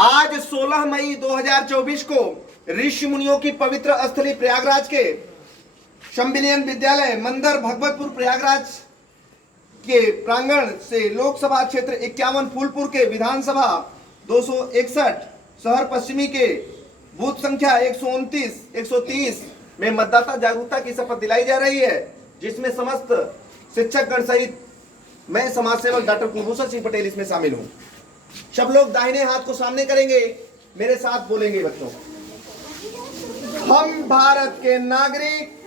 आज 16 मई 2024 को ऋषि मुनियों की पवित्र स्थली प्रयागराज के संविलियन विद्यालय मंदिर भगवतपुर प्रयागराज के प्रांगण से लोकसभा क्षेत्र 51 फूलपुर के विधानसभा 261 शहर पश्चिमी के बूथ संख्या 129 130 में मतदाता जागरूकता की शपथ दिलाई जा रही है, जिसमें समस्त शिक्षकगण सहित मैं समाज सेवक डॉक्टर कुलभूषण सिंह पटेल इसमें शामिल हूं। सब लोग दाहिने हाथ को सामने करेंगे, मेरे साथ बोलेंगे बच्चों। हम भारत के नागरिक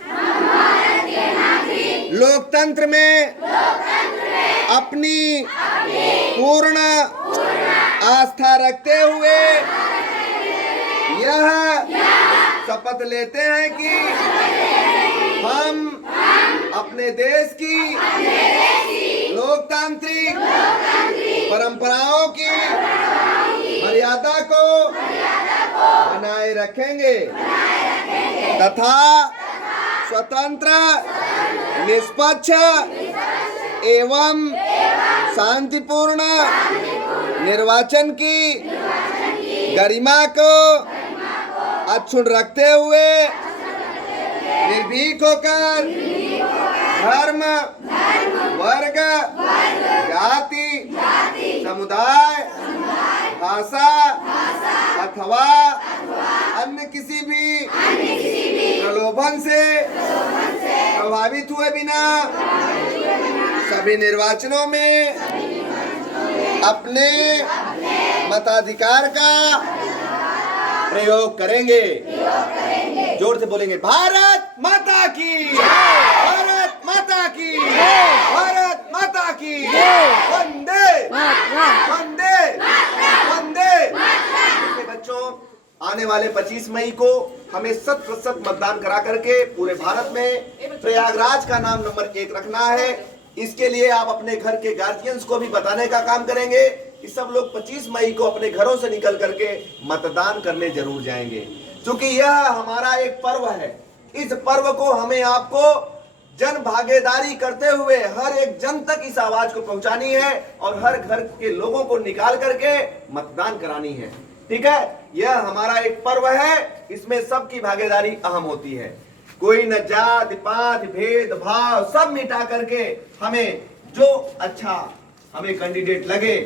लोकतंत्र में अपनी पूर्ण आस्था रखते हुए यह शपथ लेते हैं कि हम अपने देश की लोकतांत्रिक परंपराओं की मर्यादा को बनाए रखेंगे तथा स्वतंत्र, निष्पक्ष एवं शांतिपूर्ण निर्वाचन की गरिमा को अक्षुण्ण रखते हुए निर्भीक होकर धर्म, वर्ग, जाति, समुदाय, भाषा अथवा अन्य किसी भी प्रलोभन से प्रभावित हुए बिना सभी निर्वाचनों में अपने मताधिकार का प्रयोग करेंगे। जोर से बोलेंगे, भारत माता की, भारत माता की, भारत माता की, वंदे वंदे वंदे। बच्चों, आने वाले 25 मई को हमें 100% मतदान करा करके पूरे भारत में प्रयागराज का नाम नंबर 1 रखना है। इसके लिए आप अपने घर के गार्जियंस को भी बताने का काम करेंगे कि सब लोग 25 मई को अपने घरों से निकल करके मतदान करने जरूर जाएंगे, क्योंकि यह हमारा एक पर्व है। इस पर्व को हमें आपको जन भागीदारी करते हुए हर एक जन तक इस आवाज को पहुंचानी है और हर घर के लोगों को निकाल करके मतदान करानी है। ठीक है, यह हमारा एक पर्व है, इसमें सबकी भागीदारी अहम होती है। कोई न जात पात भेदभाव सब मिटा करके हमें जो अच्छा हमें कैंडिडेट लगे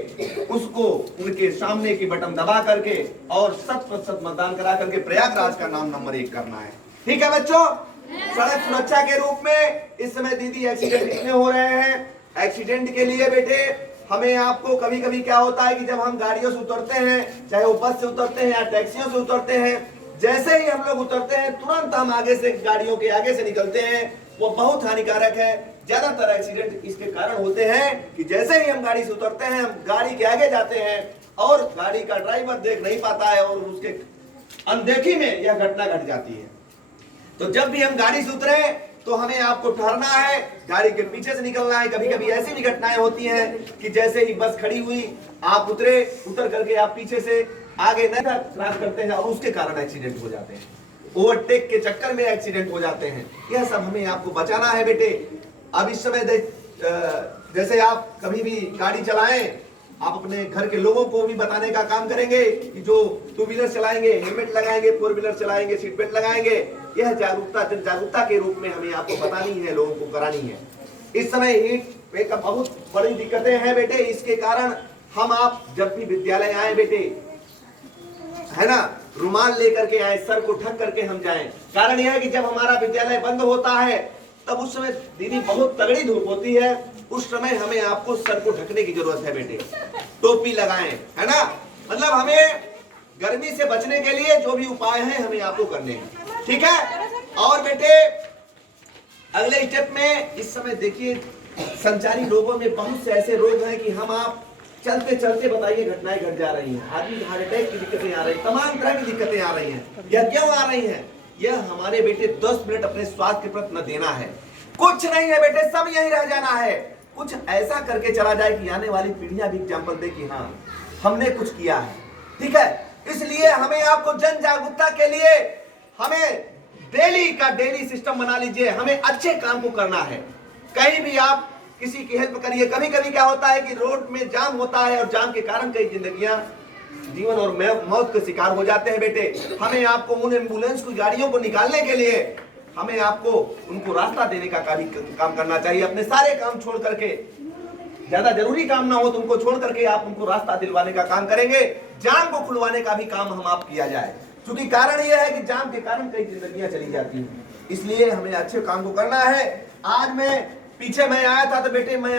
उसको उनके सामने की बटन दबा करके और 100% मतदान करा करके प्रयागराज का नाम नंबर 1 करना है। ठीक है बच्चों, सड़क सुरक्षा के रूप में इस समय दीदी एक्सीडेंट कितने हो रहे हैं। एक्सीडेंट के लिए बेटे हमें आपको कभी कभी क्या होता है कि जब हम गाड़ियों से उतरते हैं, चाहे वो बस से उतरते हैं या टैक्सियों से उतरते हैं, जैसे ही हम लोग उतरते हैं तुरंत हम आगे से गाड़ियों के आगे से निकलते हैं। वो बहुत हानिकारक है। ज्यादातर एक्सीडेंट इसके कारण होते हैं कि जैसे ही हम गाड़ी से उतरते हैं हम गाड़ी के आगे जाते हैं और गाड़ी का ड्राइवर देख नहीं पाता है और उसके अनदेखी में यह घटना घट जाती है। तो जब भी हम गाड़ी से उतरे तो हमें आपको ठहरना है, गाड़ी के पीछे से निकलना है। कभी कभी ऐसी भी घटनाएं होती हैं कि जैसे ही बस खड़ी हुई आप उतर करके आप पीछे से आगे नहीं क्रॉस करते हैं और उसके कारण एक्सीडेंट हो जाते हैं। ओवरटेक के चक्कर में एक्सीडेंट हो जाते हैं। यह सब हमें आपको बचाना है बेटे। अब इस समय जैसे आप कभी भी गाड़ी चलाएं, आप अपने घर के लोगों को भी बताने का काम करेंगे कि जो 2 व्हीलर चलाएंगे हेलमेट लगाएंगे, 4 व्हीलर चलाएंगे सीट बेल्ट लगाएंगे। यह जागरूकता जन जागरूकता के रूप में हमें आपको बतानी है, लोगों को करानी है। इस समय हीट वेव का बहुत बड़ी दिक्कतें हैं बेटे। इसके कारण हम आप जब भी विद्यालय आए बेटे, है ना, रुमाल लेकर के आए, सर को ढक करके हम जाएं। कारण यह है कि जब हमारा विद्यालय बंद होता है तब उस समय दीदी बहुत तगड़ी धूप होती है, उस समय हमें आपको सर को ढकने की जरूरत है बेटे। टोपी लगाएं, है ना, मतलब हमें गर्मी से बचने के लिए जो भी उपाय हैं हमें आपको करने हैं। ठीक है। और बेटे अगले स्टेप में इस समय देखिए संचारी रोगों में बहुत से ऐसे रोग हैं कि हम आप चलते चलते बताइए घटनाएं घट जा रही हैं। आदमी हार्ट अटैक की दिक्कतें आ रही हैं, तमाम तरह की दिक्कतें आ रही हैं। यह क्यों आ रही हैं? यह हमारे बेटे 10 मिनट अपने स्वास्थ्य के प्रति न देना है। कुछ नहीं है बेटे, सब यही रह जाना है। कुछ ऐसा करके चला जाए कि आने वाली पीढ़ियां भी एग्जाम्पल दे कि हाँ हमने कुछ किया है। ठीक है, इसलिए हमें आपको जन जागरूकता के लिए हमें डेली का डेली सिस्टम बना लीजिए। हमें अच्छे काम को करना है। कहीं भी आप किसी की हेल्प करिए। कभी कभी क्या होता है कि रोड में जाम होता है और जाम के कारण कई जिंदगियां जीवन और मौत के शिकार हो जाते हैं बेटे। हमें आपको उन एम्बुलेंस की गाड़ियों को निकालने के लिए हमें आपको उनको रास्ता देने का काम करना चाहिए। अपने सारे काम छोड़ करके, ज्यादा जरूरी काम ना हो तो उनको छोड़ करके आप उनको रास्ता दिलवाने का काम करेंगे। जाम को खुलवाने का भी काम हम आप किया जाए, क्योंकि कारण यह है कि जाम के कारण कई जिंदगियां चली जाती हैं। इसलिए हमें अच्छे काम को करना है। आज मैं पीछे मैं आया था तो बेटे मैं